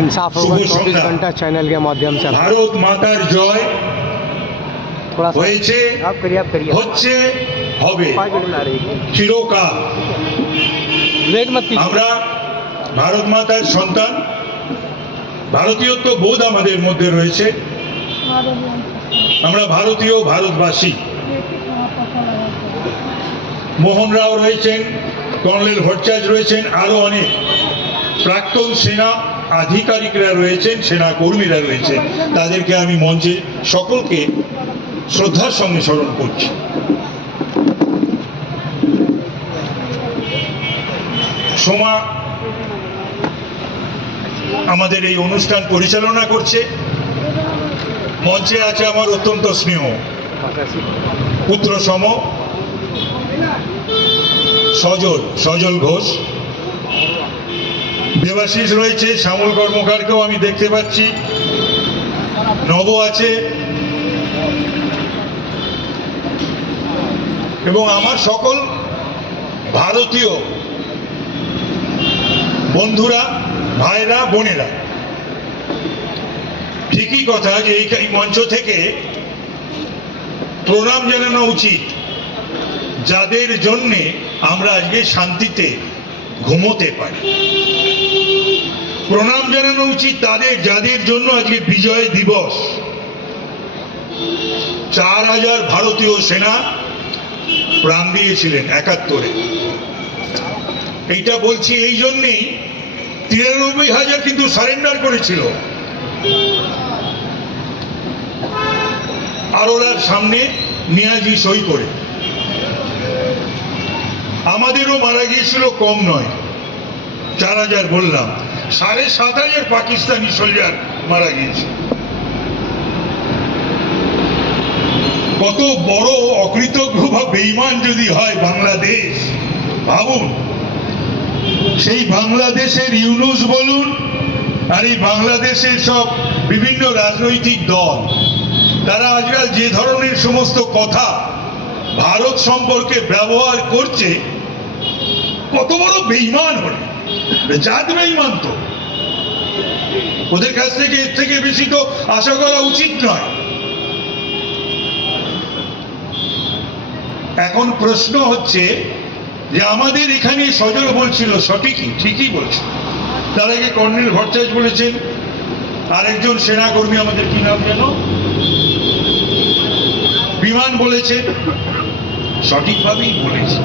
इंसाफ होगा 24 घंटा चैनल के माध्यम से। ভারত মাতার জয় थोड़ा सा হয়েছে, आप करिए হচ্ছে, হবে চিরকাল। लेट मत कीजिए। আমরা ভারত মাতার সন্তান, ভারতীয়ত্ব বোধ আমাদের মধ্যে রয়েছে, আমরা ভারতীয়, ভারতবাসী। মোহন রাও রয়েছেন, কর্নেল ভট্টাচার্য রয়েছেন, আরো অনেক প্রাক্তন সেনা আধিকারিকরা রয়েছেন, সেনা কর্মীরা রয়েছেন। তাদেরকে আমি মঞ্চে সকলকে শ্রদ্ধার সঙ্গে স্মরণ করছি। সোমা আমাদের এই অনুষ্ঠান পরিচালনা করছে। মঞ্চে আছে আমার অত্যন্ত স্নেহ পুত্র সম সজল ঘোষ, দেবাশিস রয়েছে, শ্যামল কর্মকারকেও আমি দেখতে পাচ্ছি, নব আছে, এবং আমার সকল ভারতীয় বন্ধুরা, ভাইরা, বোনেরা। ঠিকই কথা যে এই মঞ্চ থেকে প্রণাম জানানো উচিত যাদের জন্যে আমরা আজকে শান্তিতে ঘুমোতে পারি। প্রণাম জানানো উচিত তাদের যাদের জন্য আজকে বিজয় দিবস। 4000 ভারতীয় সেনা প্রাণ দিয়েছিলেন 71-এ। এইটা বলছি এই জন্যেই 93,000 কিন্তু সারেন্ডার করেছিল। আরোরার সামনে নিয়াজি সই করে। আমাদেরও মারা গিয়েছিল, কম নয়, 4000 বললাম, 7,500 পাকিস্তানি সোলজার মারা গিয়েছে। কত বড় অকৃতজ্ঞ বা বেঈমান যদি হয় বাংলাদেশ, ভাবুন। সেই বাংলাদেশের ইউনুস বলুন আর এই বাংলাদেশের সব বিভিন্ন রাজনৈতিক দল, তারা আজকাল যে ধরনের সমস্ত কথা ভারত সম্পর্কে ব্যবহার করছে, কত বড় বেঈমান হল, জাত বেঈমান। তো ওদের কাছ থেকে এর থেকে বেশি তো আশা করা উচিত নয়। এখন প্রশ্ন হচ্ছে যে আমাদের এখানে সজল বলছিল, ঠিকই বলছিল, তার আগে কর্নেল ভট্টাচার্য বলেছেন, আরেকজন সেনাকর্মী আমাদের কি নাম যেন, বিমান বলেছে, সঠিকভাবেই বলেছে।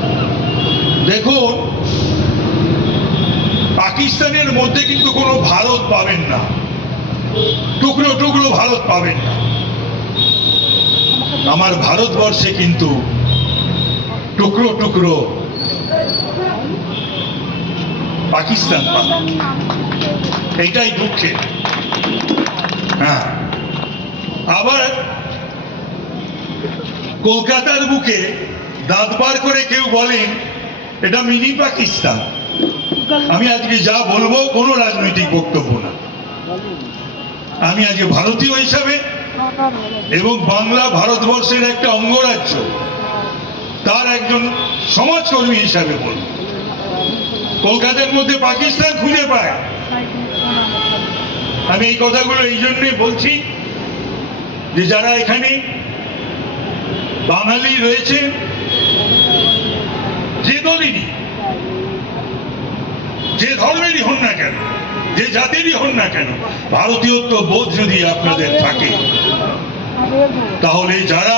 দেখুন, পাকিস্তানের মধ্যে কিন্তু কোনো ভারত পাবেন না, টুকরো টুকরো ভারত পাবেন না। আমার ভারতবর্ষে কিন্তু টুকরো টুকরো পাকিস্তান পাবেন। এইটাই দুঃখের। হ্যাঁ, আবার কলকাতার বুকে দাঁত বার করে কেউ বলেন এটা মিনি পাকিস্তান। আমি আজকে যা বলবো কোনো রাজনৈতিক বক্তব্য না। আমি আজকে ভারতীয় হিসাবে এবং বাংলা ভারতবর্ষের একটা অঙ্গরাজ্য, তার একজন সমাজকর্মী হিসাবে বলব, কলকাতার মধ্যে পাকিস্তান খুঁজে পায়। আমি এই কথাগুলো এই জন্যই বলছি যে যারা এখানে বাঙালি রয়েছে, যে দলেরই, যে ধর্মেরই হন না কেন, যে জাতিরই হন না কেন, ভারতীয়ত্ব বোধ যদি আপনাদের থাকে, তাহলে যারা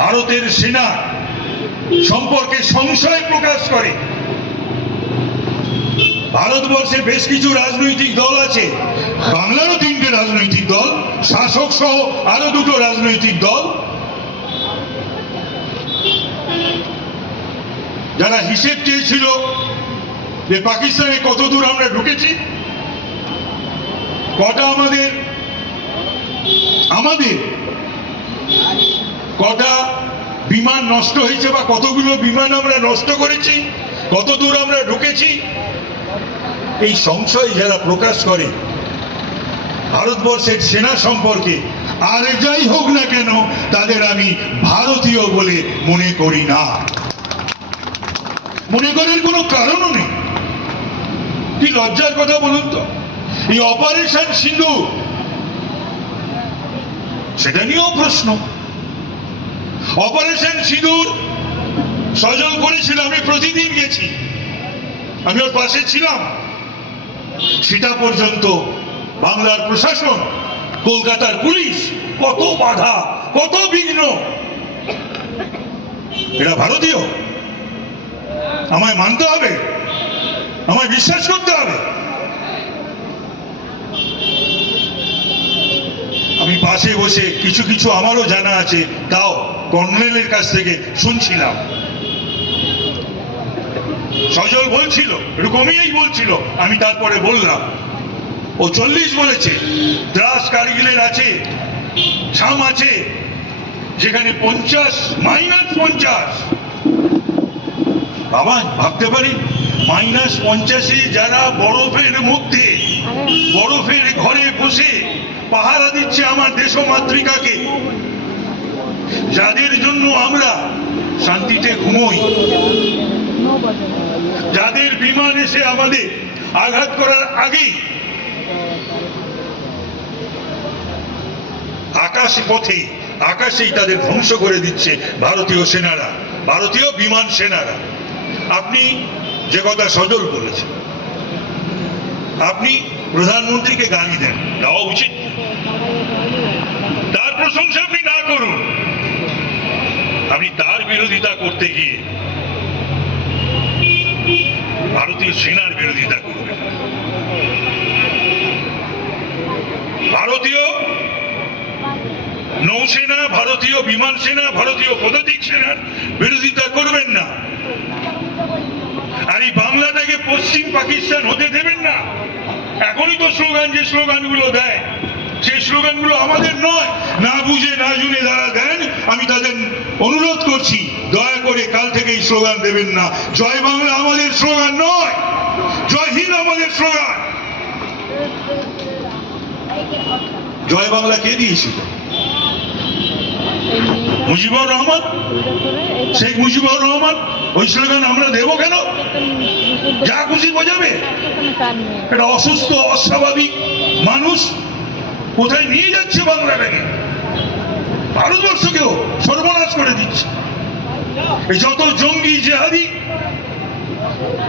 ভারতের সেনা সম্পর্কে সংশয় প্রকাশ করে, ভারতবর্ষে বেশ কিছু রাজনৈতিক দল আছে, বাংলারও 3টে রাজনৈতিক দল, শাসক সহ আরো 2টো রাজনৈতিক দল, যারা হিসেব চেয়েছিল যে পাকিস্তানে কত দূর আমরা ঢুকেছি, কটা আমাদের কটা বিমান নষ্ট হয়েছে বা কতগুলো বিমান আমরা নষ্ট করেছি, কত দূর আমরা ঢুকেছি, এই সংশয় যারা প্রকাশ করে ভারতবর্ষের সেনা সম্পর্কে, আর যাই হোক না কেন, তাদের আমি ভারতীয় বলে মনে করি না। মনে করার কোনো কারণও নেই। কি লজ্জার কথা বলুন তো। এই অপারেশন সিঁদুর সেটা নিয়েও প্রশ্ন। অপারেশন সিঁদুর সজল করেছিল, আমি প্রতিদিন গেছি, আমি ওর পাশে ছিলাম। সেটা পর্যন্ত বাংলার প্রশাসন, কলকাতার পুলিশ কত বাধা, কত বিঘ্ন। এরা ভারতীয়, আমায় মানতে হবে, আমায় বিশ্বাস করতে হবে। আমি পাশে বসে কিছু কিছু আমারও জানা আছে, তাও কর্নেলের কাছ থেকে শুনছিলাম। সজল বলছিল, একটু কমিয়েই বলছিল, আমি তারপরে বললাম ও 40 বলেছে, দ্রাস কার্গিলের আছে, শাম আছে, যেখানে 50 -50। বাবা ভাবতে পারি, -50-এ যারা বরফের মধ্যে, বরফের ঘরে বসে পাহারা দিচ্ছে আমার দেশমাতৃকাকে, যাদের জন্য আমরা শান্তিতে ঘুমোই, যাদের বিমান এসে আমাদের আঘাত করার আগেই আকাশ পথে, আকাশেই তাদের ধ্বংস করে দিচ্ছে ভারতীয় সেনারা, ভারতীয় বিমান সেনারা। আপনি যে কথা সজল বলেছেন, আপনি প্রধানমন্ত্রীকে গালি দেন, দেওয়া উচিত। তার প্রশংসা আপনি না করুন, আপনি তার বিরোধিতা করতে গিয়ে ভারতীয় সেনার বিরোধিতা করবেন। ভারতীয় নৌসেনা, ভারতীয় বিমান সেনা, ভারতীয় পদাতিক সেনার বিরোধিতা করবেন না। আর এই বাংলাটাকে পশ্চিম পাকিস্তান হতে দেবেন না। এখনই তো স্লোগান, যে স্লোগানগুলো দেয়, সেই স্লোগানগুলো আমাদের নয়। না বুঝে না জুনে যারা দেন, আমি তাদের অনুরোধ করছি, দয়া করে কাল থেকে এই স্লোগান দেবেন না। জয় বাংলা আমাদের স্লোগান নয়, জয় হিন্দ আমাদের স্লোগান। জয় বাংলা কে দিয়েছিল? মুজিবুর রহমান, শেখ মুজিবুর রহমান। ওই স্লোগান আমরা দেব কেন? যা খুশি বোঝাবে। এটা অসুস্থ, অস্বাভাবিক মানুষ কোথায় নিয়ে যাচ্ছে বাংলাটাকে, ভারতবর্ষকেও সর্বনাশ করে দিচ্ছে। এই যত জঙ্গি জেহাদি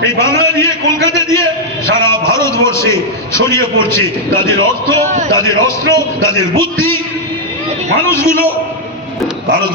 এই বাংলা দিয়ে, কলকাতা দিয়ে সারা ভারতবর্ষে ছড়িয়ে পড়ছে। তাদের অর্থ, তাদের অস্ত্র, তাদের বুদ্ধি, মানুষগুলো ভারত